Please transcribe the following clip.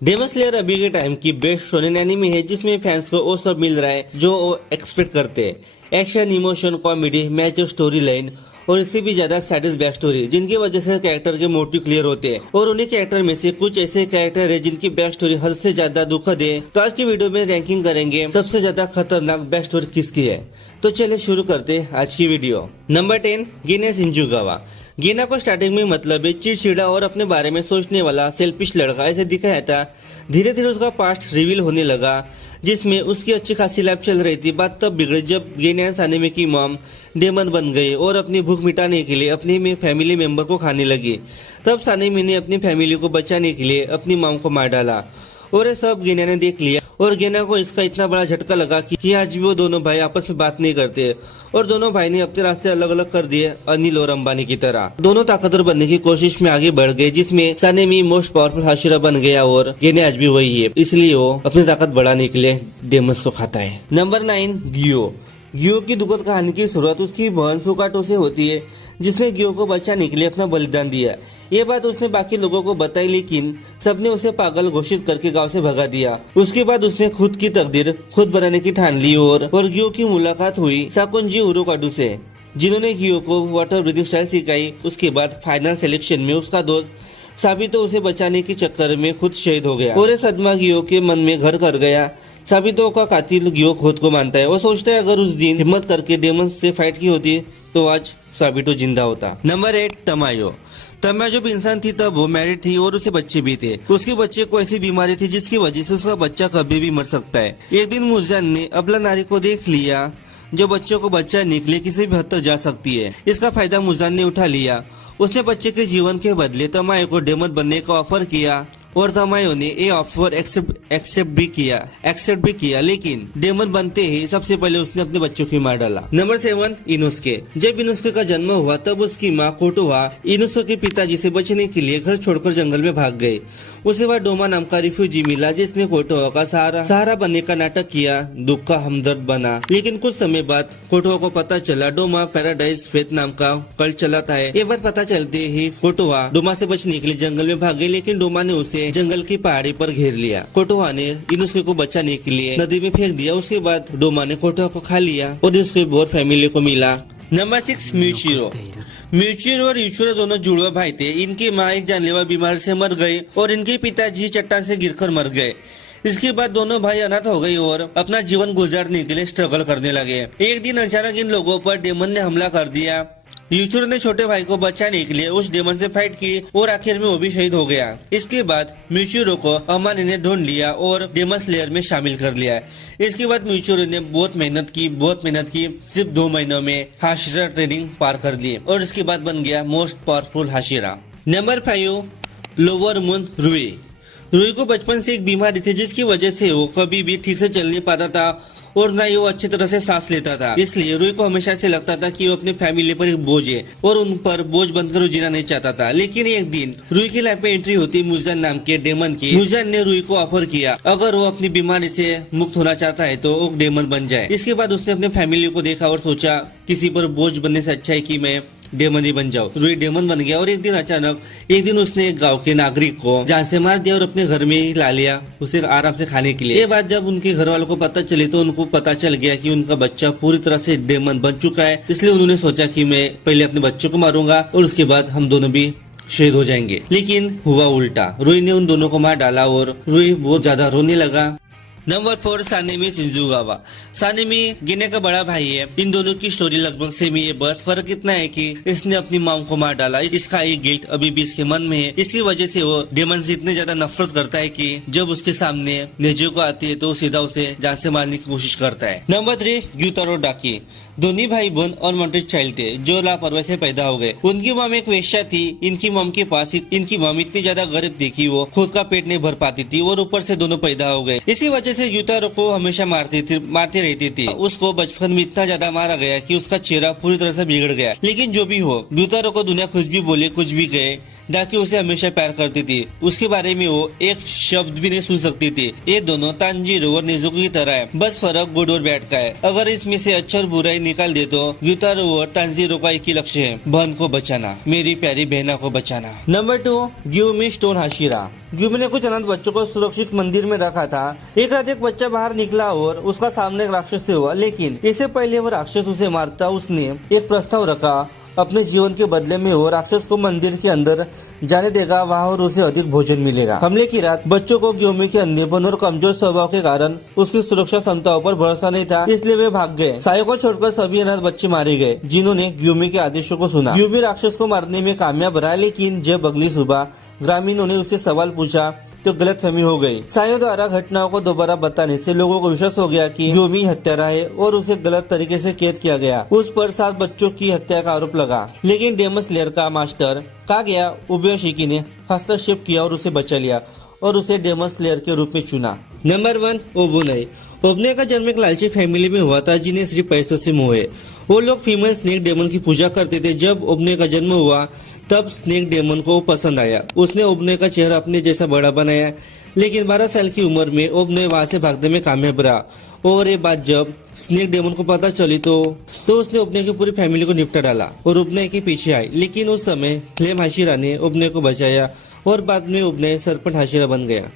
Daemon slayer अभी के time की बेस्ट शोनेन एनिमे है जिसमें फैंस को वो सब मिल रहा है जो वो एक्सपेक्ट करते हैं। Action, emotion, comedy, match, story line और इससे भी ज्यादा सैटिस बैक स्टोरी, जिनकी वजह से कैरेक्टर के मोटिव क्लियर होते हैं। और उन्हीं कैरेक्टर में से कुछ ऐसे कैरेक्टर है जिनकी बैक स्टोरी हद से ज्यादा दुखद है। तो आज की वीडियो में रैंकिंग करेंगे सबसे ज्यादा खतरनाक बैक स्टोरी किसकी है। तो चलिए शुरू करते हैं आज की वीडियो। नंबर 10, गिना शिंजुगावा। गिना को स्टार्टिंग में मतलब है चिड़चिड़ा और अपने बारे में सोचने वाला सेल्फिश लड़का ऐसे दिखाया था। धीरे धीरे उसका पास्ट रिवील होने लगा जिसमें उसकी अच्छी खासी लाइफ चल रही थी। बात तब बिगड़ी जब गिना सानेमी की मॉम डेमन बन गई और अपनी भूख मिटाने के लिए अपने में फैमिली मेंबर को खाने लगी। तब सानेमी ने अपनी फैमिली को बचाने के लिए अपनी मॉम को मार डाला और ये सब गिना ने देख लिया और गिना को इसका इतना बड़ा झटका लगा कि आज भी वो दोनों भाई आपस में बात नहीं करते और दोनों भाई ने अपने रास्ते अलग अलग कर दिए, अनिल और अंबानी की तरह। दोनों ताकतवर बनने की कोशिश में आगे बढ़ गए जिसमें सानेमी मोस्ट पावरफुल हाशिरा बन गया और गिना आज भी वही है, इसलिए वो अपनी ताकत बढ़ाने के लिए डेमन्स को खाता है। नंबर 9, गियो। गियो की दुखद कहानी की शुरुआत उसकी बहन सुकाटो से होती है जिसने गियो को बचाने के लिए अपना बलिदान दिया। ये बात उसने बाकी लोगों को बताई लेकिन सबने उसे पागल घोषित करके गांव से भगा दिया। उसके बाद उसने खुद की तकदीर खुद बनाने की ठान ली और गियो की मुलाकात हुई साकुंजी उरोकाडू से, जिन्होंने गियो को वाटर ब्रीथिंग स्टाइल सिखाई। उसके बाद फाइनल सिलेक्शन में उसका दोस्त साबितो उसे बचाने के चक्कर में खुद शहीद हो गया और ये सदमा गियो के मन में घर कर गया। साबितो का कातिल गियो खुद को मानता है। वो सोचता है अगर उस दिन हिम्मत करके डेमन से फाइट की होती तो आज साबितो जिंदा होता। नंबर 8, तमायो। तमायो जब इंसान थी तब वो मैरिड थी और उसे बच्चे भी थे। उसके बच्चे को ऐसी बीमारी थी जिसकी वजह से उसका बच्चा कभी भी मर सकता है। एक दिन मुजान ने अबला नारी को देख लिया जो बच्चों को बच्चा निकले किसी भी हद तक जा सकती है। इसका फायदा मुजान ने उठा लिया। उसने बच्चे के जीवन के बदले तमायो को डेमन बनने का ऑफर किया और तमायो ने ये ऑफर एक्सेप्ट भी किया लेकिन डेमन बनते ही सबसे पहले उसने अपने बच्चों को मार डाला। नंबर 7, इनुस्के। जब इनुस्के का जन्म हुआ तब उसकी माँ कोटोवा इनुस्के के पिताजी से बचने के लिए घर छोड़कर जंगल में भाग गए। उसे वह डोमा नाम का रिफ्यूजी मिला जिसने कोटोवा का सहारा बनने का नाटक किया, दुख का हमदर्द बना। लेकिन कुछ समय बाद कोटोवा को पता चला डोमा पैराडाइज फेथ नाम का कल्ट चलाता है। ये बात पता चलते ही कोटोवा डोमा से बचने के लिए जंगल में भाग गई लेकिन डोमा ने उसे जंगल की पहाड़ी पर घेर लिया। कोटोवा ने इनुस्के को बचाने के लिए नदी में फेंक दिया। उसके बाद डोमा ने कोटोवा को खा लिया और उसके और फैमिली को मिला। नंबर 6, म्यूचिरो। म्यूचिरो और यूचिरो दोनों जुड़वा भाई थे। इनकी माँ एक जानलेवा बीमारी से मर गई और इनके पिताजी चट्टान से गिरकर मर गए। इसके बाद दोनों भाई अनाथ हो गए और अपना जीवन गुजारने के लिए स्ट्रगल करने लगे। एक दिन अचानक इन लोगों पर डेमन ने हमला कर दिया। यूचुरो ने छोटे भाई को बचाने के लिए उस डेमन से फाइट की और आखिर में वो भी शहीद हो गया। इसके बाद म्यूचिरो को अमानी ने ढूंढ लिया और डेमन स्लेयर में शामिल कर लिया। इसके बाद म्यूचिरो ने बहुत मेहनत की सिर्फ 2 महीनों में हाशिरा ट्रेनिंग पार कर ली और इसके बाद बन गया most powerful Hashira. Number 5, lower moon रुई। रुई को बचपन से एक बीमारी थी जिसकी वजह से वो कभी भी ठीक से चल नहीं पाता था और न ही वो अच्छी तरह से सांस लेता था। इसलिए रुई को हमेशा से लगता था कि वो अपनी फैमिली पर एक बोझ है और उन पर बोझ बनकर जीना नहीं चाहता था। लेकिन एक दिन रुई की लाइफ में एंट्री होती मुजान नाम के डेमन की। मुजान ने रुई को ऑफर किया अगर वो अपनी बीमारी से मुक्त होना चाहता है तो वो डेमन बन जाए। इसके बाद उसने अपने फैमिली को देखा और सोचा किसी पर बोझ बनने से अच्छा है कि मैं डेमन ही बन जाओ। रुई डेमन बन गया और एक दिन उसने एक गांव के नागरिक को जान से मार दिया और अपने घर में ही ला लिया उसे आराम से खाने के लिए। ये बात जब उनके घर वालों को पता चली तो उनको पता चल गया कि उनका बच्चा पूरी तरह से डेमन बन चुका है। इसलिए उन्होंने सोचा कि मैं पहले अपने बच्चों को मारूंगा और उसके बाद हम दोनों भी शहीद हो जाएंगे। लेकिन हुआ उल्टा, रुई ने उन दोनों को मार डाला और रुई बहुत ज्यादा रोने लगा। Number 4, Sanemi शिंजुगावा। सानेमी गिने का बड़ा भाई है। इन दोनों की स्टोरी लगभग सेम ही है, बस फर्क इतना है कि इसने अपनी माँ को मार डाला। इसका एक गिल्ट अभी भी इसके मन में है। इसी वजह से वो डेमन से इतने ज्यादा नफरत करता है कि जब उसके सामने नेजुको आती है तो सीधा उसे जान से मारने की कोशिश करता है। Number 3, Gyutaro Daki. दोनों भाई बहन और मॉन्टेज चाइल्ड थे जो लापरवाही से पैदा हो गए। उनकी मॉम एक वेश्या थी। इनकी मॉम के पास इनकी मॉम इतनी ज्यादा गरीब थी कि वो खुद का पेट नहीं भर पाती थी और ऊपर से दोनों पैदा हो गए। इसी वजह से ग्यूतारो को हमेशा मारती रहती थी। उसको बचपन में इतना ज्यादा मारा गया कि उसका चेहरा पूरी तरह से बिगड़ गया। लेकिन जो भी हो, ग्यूतारो को दुनिया कुछ भी बोले कुछ भी कहे, डाकी उसे हमेशा प्यार करती थी, उसके बारे में वो एक शब्द भी नहीं सुन सकती थी। ये दोनों तांजीरो और नेजुको की तरह है, बस फर्क गुड और बैड का है। अगर इसमें से अच्छा और बुराई निकाल दे तो ग्यूतारो और तांजीरो का एक ही लक्ष्य है, बहन को बचाना, मेरी प्यारी बहना को बचाना। Number 2, Gyomei stone Hashira. Gyomei ने कुछ अनाथ बच्चों को सुरक्षित मंदिर में रखा था। एक रात एक बच्चा बाहर निकला और उसका सामने एक राक्षस से हुआ, लेकिन इससे पहले वो राक्षस उसे मारता उसने एक प्रस्ताव रखा। अपने जीवन के बदले में वो राक्षस को मंदिर के अंदर जाने देगा, वहाँ और उसे अधिक भोजन मिलेगा। हमले की रात बच्चों को ग्यूमी के अंधेपन और कमजोर स्वभाव के कारण उसकी सुरक्षा क्षमताओं पर भरोसा नहीं था, इसलिए वे भाग गए। सायो को छोड़कर सभी अनाथ बच्चे मारे गए जिन्होंने ग्यूमी के आदेशों को सुना। ग्यूमी राक्षस को मारने में कामयाब रहा, लेकिन जब अगली सुबह ग्रामीणों ने उससे सवाल पूछा तो गलतफहमी हो गई। सायो द्वारा घटनाओं को दोबारा बताने से लोगों को विश्वास हो गया कि ग्यूमी हत्यारा है और उसे गलत तरीके से कैद किया गया। उस पर 7 बच्चों की हत्या का आरोप लगा, लेकिन डेमन स्लेयर का मास्टर कागेया उबयोशिकी ने हस्तक्षेप किया और उसे बचा लिया और उसे डेमन स्लेयर के रूप में चुना। नंबर 1, ओबुने। ओबुने का जन्म एक लालची फैमिली में हुआ था जिन्हें सिर्फ पैसों से मोह है। वो लोग फीमेल स्नेक डेमन की पूजा करते थे। जब ओबुने का जन्म हुआ तब स्नेक डेमन को पसंद आया। उसने ओबुने का चेहरा अपने जैसा बड़ा बनाया, लेकिन 12 साल की उम्र में ओबुने वहां से भागने में कामयाब रहा। और ये बात जब स्नेक डेमन को पता चली तो उसने ओबुने की पूरी फैमिली को निपटा डाला और ओबुने के पीछे आई। लेकिन उस समय फ्लेम हाशिरा ने ओबुने को बचाया और बाद में ओबुने सरपंच हाशिरा बन गया।